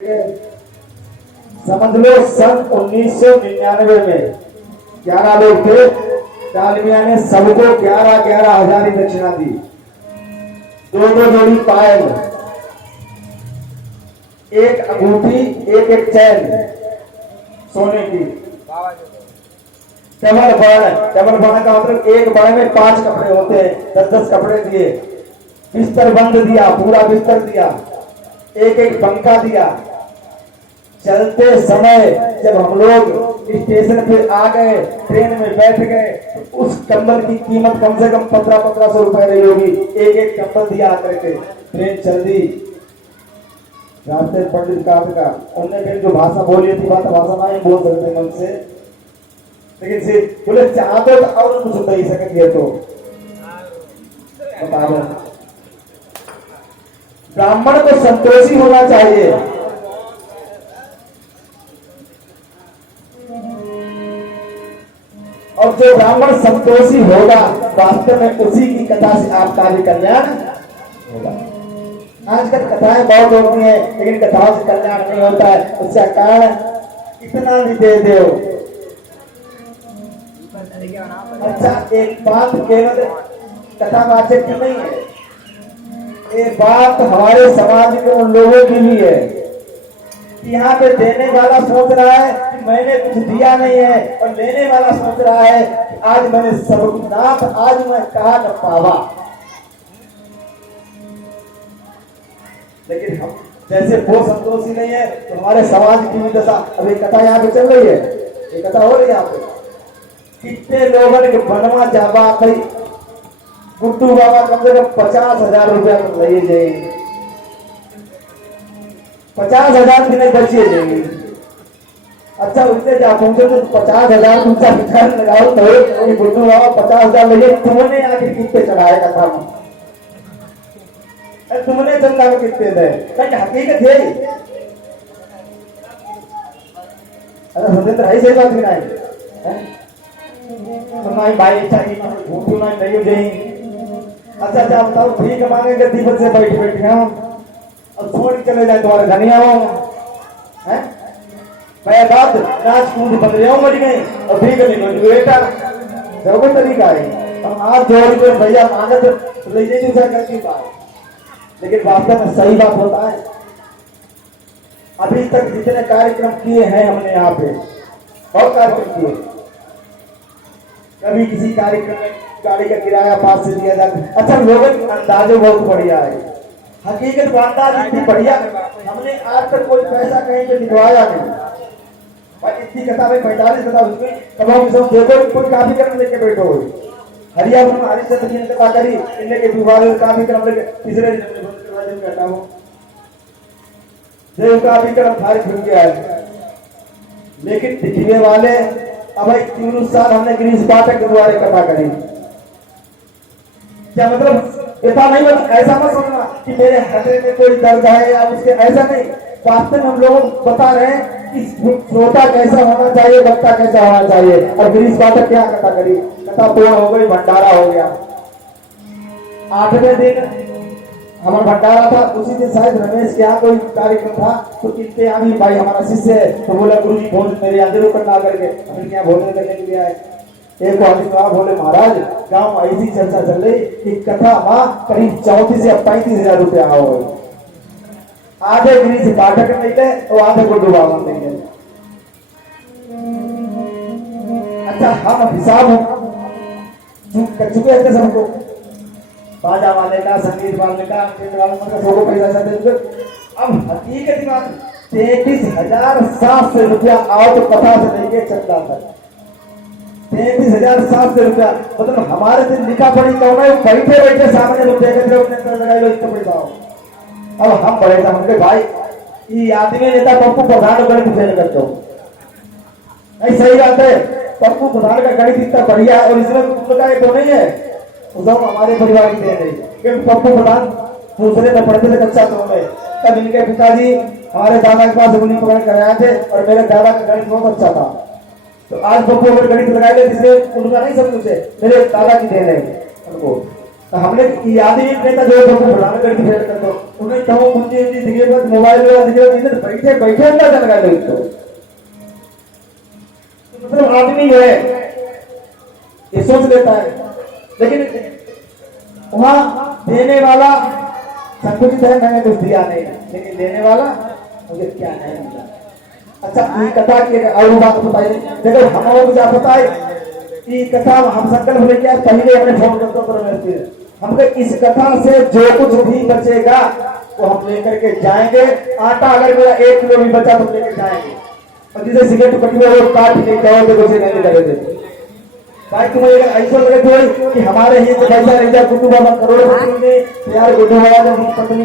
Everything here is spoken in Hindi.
समझ लो सन 1999 में 11 लोग थे। डालमिया ने सबको 11,11 हजार की दक्षिणा दी। दो जोड़ी पायल, एक अंगूठी, एक चैन सोने की। डबल बड़ा का मतलब एक बड़े में 5 कपड़े होते हैं, 10-10 कपड़े दिए। बिस्तर बंद दिया, पूरा बिस्तर दिया, एक पंखा दिया। चलते समय जब हम लोग स्टेशन पे आ गए, ट्रेन में बैठ गए, तो उस कंबल की कीमत कम से कम 1500 रुपए रही होगी। एक कंबल दिया करके ट्रेन चल दी। रास्ते पंडित का उनने फिर जो भाषा बोली थी, भाषा नहीं बोल सकते मन से, लेकिन से बोले चाहते तो और कुछ दे सके तो बता दो। ब्राह्मण को संतोषी होना चाहिए। और जो ब्राह्मण संतोषी होगा, वास्तव में उसी की कथा से आपका भी कल्याण होगा। आजकल कथाएं बहुत होती हैं, लेकिन कथाओं से कल्याण नहीं होता है। उसका कारण इतना भी दे दो। अच्छा, एक बात केवल कथावाचक की नहीं है, ये बात हमारे समाज के उन लोगों की भी है। यहाँ पे देने वाला सोच रहा है कि मैंने कुछ दिया नहीं है, और लेने वाला सोच रहा है कि आज मैंने सब कुछ नाथ, आज मैं कहा न पावा। लेकिन हम जैसे वो संतोषी नहीं है, तो हमारे समाज की भी दशा। अभी कथा यहाँ पे चल रही है, ये कथा हो रही है यहाँ पे। कितने लोगों ने बनवा जाबा भाई, गुड्डू बाबा कम से कम 50,000 रुपया ले जाएंगे, 50,000 दिन बचिए जाएंगे। अच्छा, उससे जा पहुंचे तो 50,000 तुमचा विचार लगाओ तो गुड्डू बाबा 50,000 ले, तुमने आखिर कितने चढ़ाए कथा में, तुमने चंदा में कितने दे, हकीकत है। अरे सुरेंद्र है सही बात नहीं तुम्हारी भाई इच्छा की घूटू ना नहीं जाएंगे। अच्छा बताओ, ठीक है मांगे गद्दी पर से बैठ हम अब छोड़ चले जाए तुम्हारे धनिया हैं। मैं बात नाच कूद बन रहा हूँ, मर गई और ठीक नहीं बेटा, जो तरीका है हम हाथ जोड़ के भैया मांगे तो ले जाइए करके बात। लेकिन वास्तव में सही बात होता है। अभी तक जितने कार्यक्रम किए हैं हमने यहाँ पे, बहुत कार्यक्रम किए, कभी किसी कार्यक्रम में गाड़ी का किराया पास से दिया जाता है। अच्छा, लोगों के अंदाजे बहुत बढ़िया है, हकीकत अंदाज इतनी बढ़िया। हमने आज तक कोई पैसा कहीं पे लिखवाया नहीं भाई। इतनी कथा में 45 कथा उसमें सब देखो, कोई काफी क्रम लेके बैठो हो। हरियाणा में हरिश्चंद्र जी ने कथा करी, इनके के विवाह काफी क्रम लेके तीसरे दिन बैठा हो, देव काफी क्रम खारिज हो गया है। लेकिन दिखने वाले अब 3 साल हमने गिरीश पाठक के द्वारा कथा करी। क्या मतलब ऐसा नहीं, ऐसा मत समझना कि मेरे हृदय में कोई दर्द है या उसके, ऐसा नहीं। वास्तव में हम लोग बता रहे हैं कि श्रोता कैसा होना चाहिए, वक्ता कैसा होना चाहिए। और गिरीश पाठक क्या कथा करी, कथा पूर्ण हो गई, भंडारा हो गया। 8वें दिन हमारा भंडारा था। उसी दिन शायद रमेश के यहाँ कोई कार्यक्रम था, तो कितने यहाँ भी भाई हमारा शिष्य है, तो बोला गुरु जी भोजन मेरे यहाँ जरूर करना करके, हमें यहाँ भोजन करने के लिए आए। एक आदित्य बोले महाराज गांव में ऐसी चर्चा चल रही कि कथा माँ करीब 34 या 35,000 रुपया आओ। आधे गिरीश पाठक मिले और आधे गुड्डू बाबा मिले। अच्छा, हम हिसाब कर चुके हैं सबको, बाजा वाले का, संगीत वाले का, सबको पैसा दे। अब हकीकत बात 33,700 रुपया आओ तो कथा से लेके चंदा तक 33,700 रुपया। मतलब हमारे से लिखा पड़ी तो बैठे बैठे सामने लोग देखे थे। अब हम बड़े समझे भाई, ये आदमी नेता पप्पू प्रधान गणित फेल करते हो नहीं। सही बात है, पप्पू प्रधान का गणित इतना बढ़िया, और इसमें तो नहीं है, उधर हमारे परिवार की दे रही। क्योंकि पप्पू प्रधान दूसरे में पढ़ते थे कक्षा 2 में, तब इनके पिताजी हमारे दादा के पास उंगली पकड़ कर आए थे, और मेरे दादा का गणित बहुत अच्छा था। तो आज पप्पू अगर गणित लगाए थे, जिससे उनका नहीं सब कुछ है, मेरे दादा की देन है उनको। तो हमने याद ही नहीं था जो तो बुलाना करके फेल कर दो उन्हें कहो मुझे दिखे बस मोबाइल में दिखे इधर बैठे बैठे अंदर लगा दो इसको मतलब आदमी है ये सोच लेता है लेकिन वहां देने वाला संकुचित है मैंने कुछ दिया नहीं लेकिन देने वाला मुझे क्या नहीं मिला। अच्छा ये कथा की और बात बताइए देखो हम और क्या बताए ये कथा हम संकल्प लेके पहले अपने फोन करते पर हमको इस कथा से जो कुछ भी बचेगा वो हम लेकर के जाएंगे। आटा अगर मेरा 1 किलो भी बचा तो लेकर जाएंगे और जिसे सिगरेट पकड़े वो काट ले जाओ तो कुछ नहीं करेंगे भाई तुम्हें ऐसा लगे थोड़ी कि हमारे ही तो पैसा नहीं जा कुटुंब करोड़पति ने यार गुड्डू वाला पत्नी